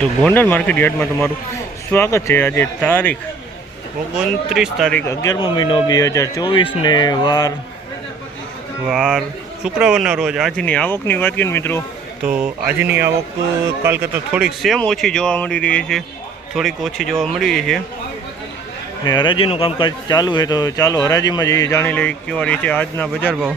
તો ગોંડલ માર્કેટ યાર્ડમાં તમારું સ્વાગત છે। આજે તારીખ 29 તારીખ 11મો મહિનો 2024 ને વાર શુક્રવારના રોજ આજની આવકની વાત કરીએ મિત્રો તો આજની આવક કાલ કરતાં થોડીક સેમ ઓછી જોવા મળી રહી છે, થોડીક ઓછી જોવા મળી રહી છે ને હરાજીનું કામકાજ ચાલુ છે। તો ચાલો હરાજીમાં જઈએ, જાણી લઈએ કેવા રહી છે આજના બજાર ભાવ।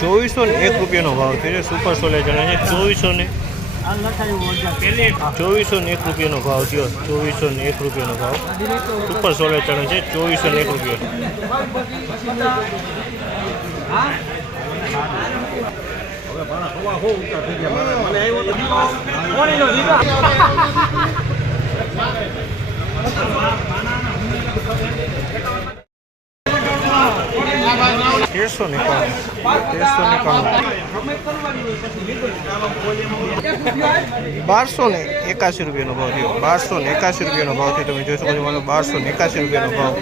₹2401 ભાવ છે। સુપર સોલે ચણા છે ₹2401 ભાવ થયો। ₹2401 ભાવ સુપર સોલે ચણા છે ₹2401। ₹1281 ભાવ થયો। ₹1281 ભાવ થી તમે જોઈ શકો છો માનો ₹1281 ભાવ।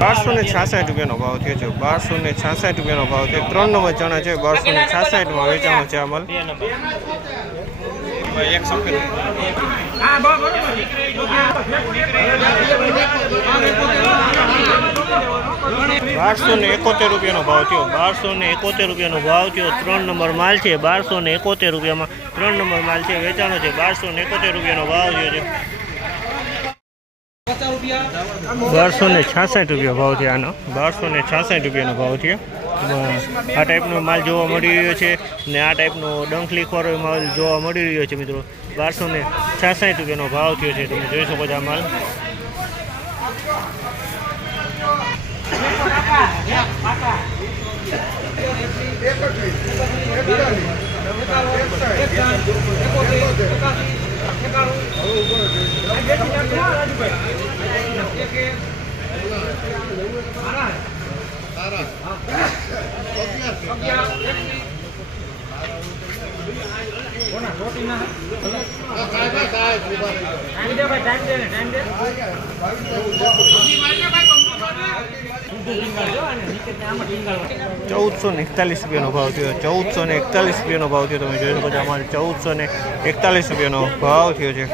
1266 ભાવ થયો છે। 1266 ભાવ છે। 3 નંબર ચણા છે 1266 માં વેચાણો છે આ માલ। એક સફેદ ₹1271 ભાવ થયો। ₹1271 ભાવ થયો। 3 નંબર માલ છે ₹1271 માં 3 નંબર માલ છે વેચાણો છે। ₹1271 ભાવ થયો છે। ₹1266 ભાવ છે આનો। ₹1266 ભાવ થયો। આ ટાઈપનો માલ જોવા મળી રહ્યો છે ને આ ટાઈપનો ડંખલીખવાળો માલ જોવા મળી રહ્યો છે મિત્રો। ₹1266 ભાવ થયો છે, તમે જોઈ શકો છો આ માલ। ₹1441 ભાવ થયો। ₹1441 ભાવ થયો, તમે જોઈ શકો છો અમારે ₹1441 ભાવ થયો છે।